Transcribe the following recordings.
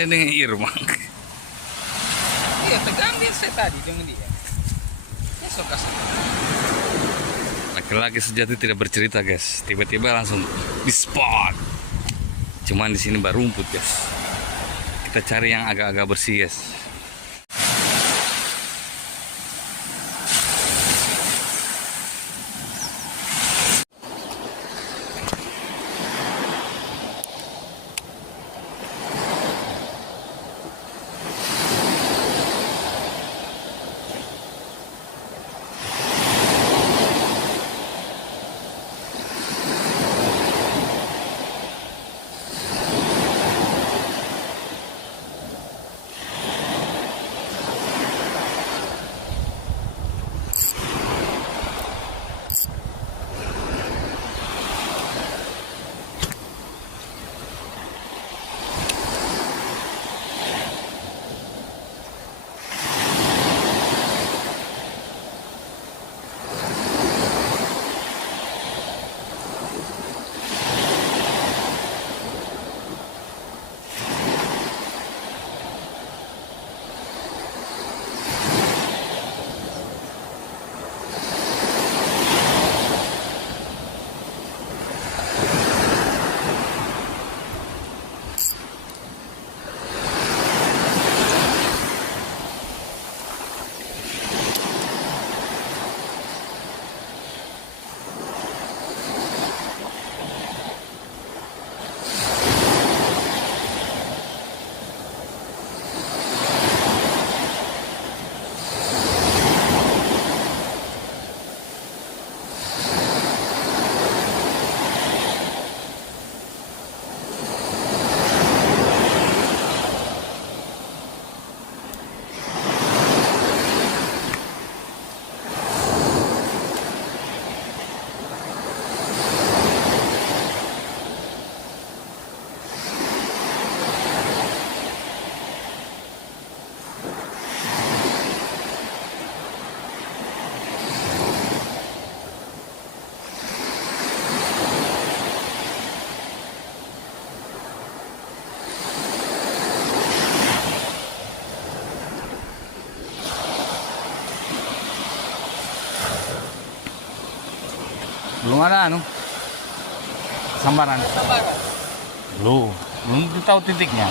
Dengan Irma. Iya, pegang dia saya tadi dengan dia. Ya suka sama. Laki-laki sejati tidak bercerita, guys. Tiba-tiba langsung di spot. Cuman di sini baru rumput, guys. Kita cari yang agak-agak bersih, guys. Belum ada sambaran. Belum tahu titiknya.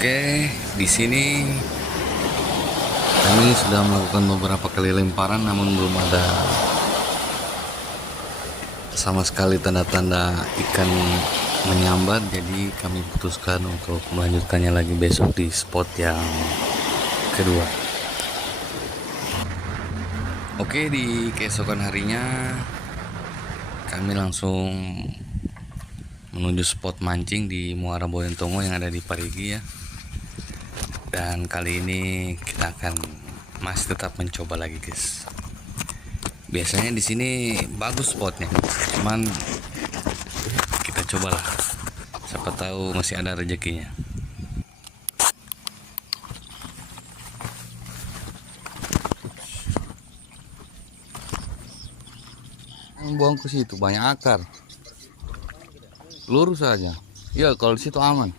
Oke, di sini kami sudah melakukan beberapa kali lemparan, namun belum ada sama sekali tanda-tanda ikan menyambar. Jadi kami putuskan untuk melanjutkannya lagi besok di spot yang kedua. Oke, di keesokan harinya kami langsung menuju spot mancing di Muara Boyontongo yang ada di Parigi ya. Dan kali ini kita akan masih tetap mencoba lagi, guys. Biasanya di sini bagus spotnya, cuman kita cobalah. Siapa tahu masih ada rezekinya. Buang ke situ banyak akar. Lurus saja. Ya, kalau di situ aman.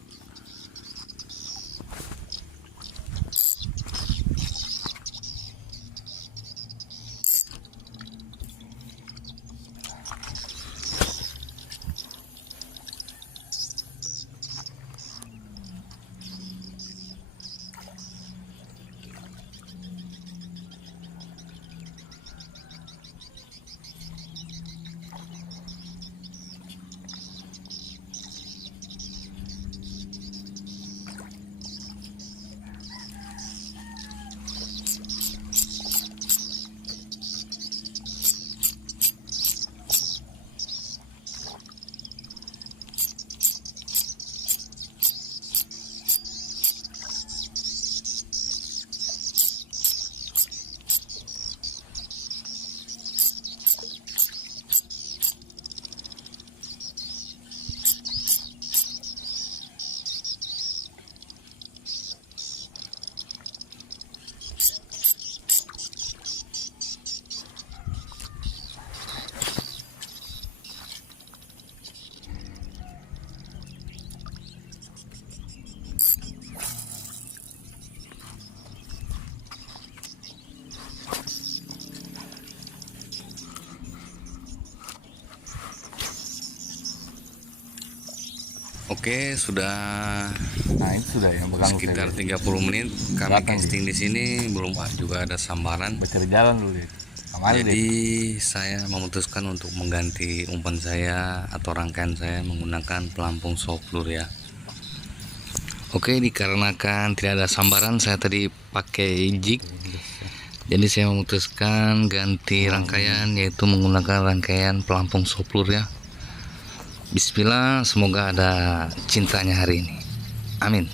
Oke, sudah Nah ini sudah yang berganggu sekitar 30 menit kami casting di sini, belum juga ada sambaran. Bercari jalan dulu deh. Jadi saya memutuskan untuk mengganti umpan saya atau rangkaian saya menggunakan pelampung soplur ya. Oke, dikarenakan tidak ada sambaran, saya tadi pakai jig. Jadi saya memutuskan ganti rangkaian, yaitu menggunakan rangkaian pelampung soplur ya. Bismillah, semoga ada cintanya hari ini. Amin.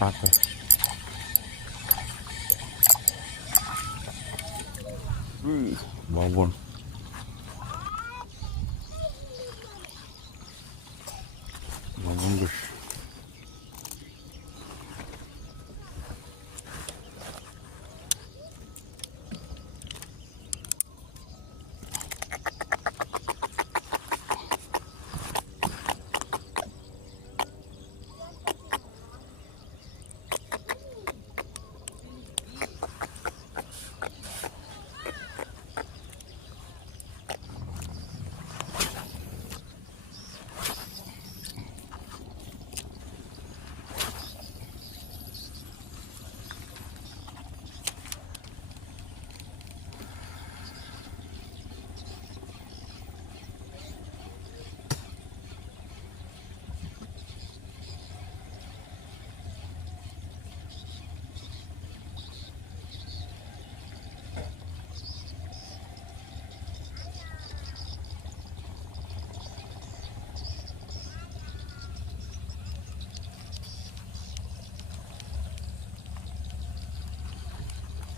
Pakai babon. Babon guys.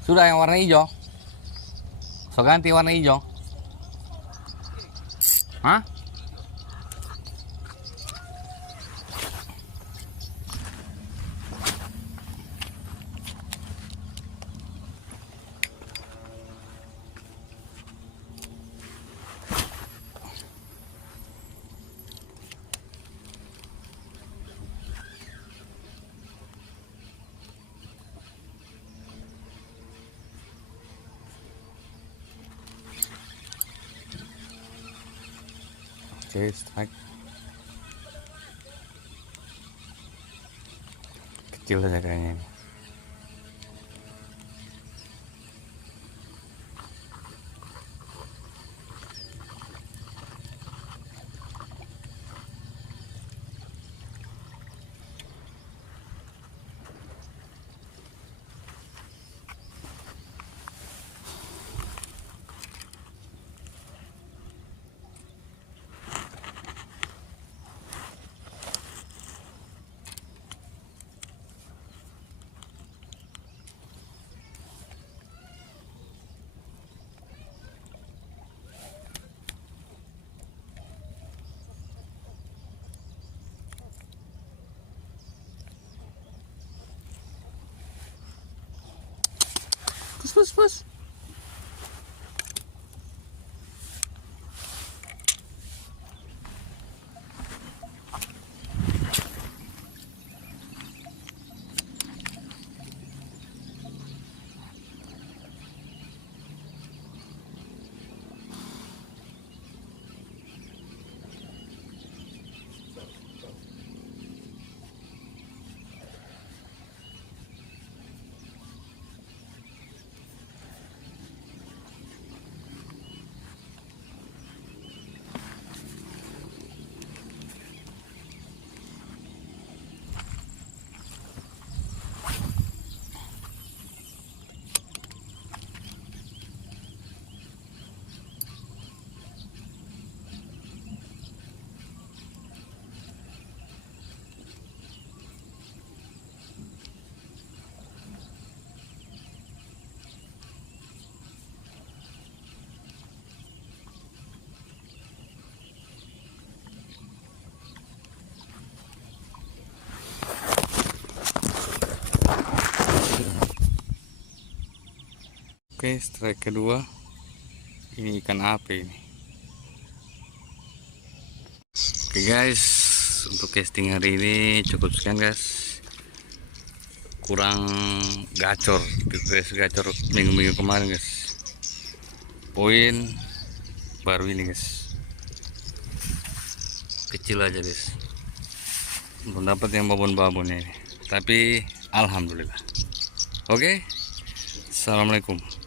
Sudah yang warna hijau. So ganti warna hijau. Hah? Oke, strike kecil aja kayaknya ini. Pus. Oke, strike kedua. Ini ikan api ini. Oke guys, untuk casting hari ini cukup sekian guys. Kurang gacor, gacor minggu-minggu kemarin guys. Poin baru ini guys. Kecil aja guys. Belum dapat yang babon-babon ini. Tapi alhamdulillah. Oke. Assalamualaikum.